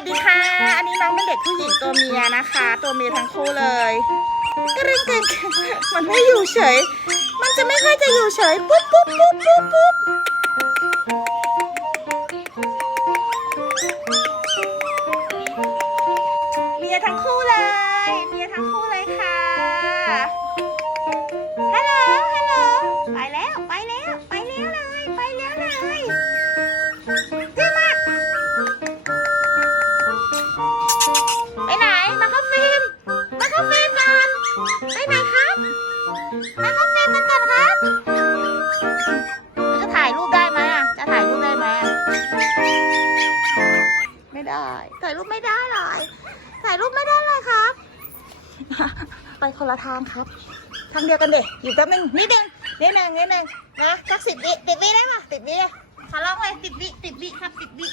วัสดีค่ะ อันนี้น้องเป็นเด็กผู้หญิงตัวเมียนะคะ ตัวเมียทั้งคู่เลยกระเร่งเกินมันไม่อยู่เฉย มันจะไม่ค่อยจะอยู่เฉย ปุ๊บปุ๊บปุ๊บปุ๊บปุ๊บเมียทั้งคู่เลย เมียทั้งคู่เลยค่ะ ฮัลโหล ฮัลโหล ไปแล้ว ไปแล้ว ไปแล้วเลย ไปแล้วเลย ไหนครับมาเข้าฟิล์มกันก่อนครับจะถ่ายรูปได้ไหมอะ จะถ่ายรูปได้ไหมอะไม่ได้ ถ่ายรูปไม่ได้เลยถ่ายรูปไม่ได้เลยครับ ไปคนละทางครับ ทางเดียวกันเด็อยู่แป๊บนึงนิดนึงนิดนึงนิดนึงนะสักสิบวิสิบวิได้ปะสิบวิขอร้องเลยสิบวิสิบวิครับสิบวิ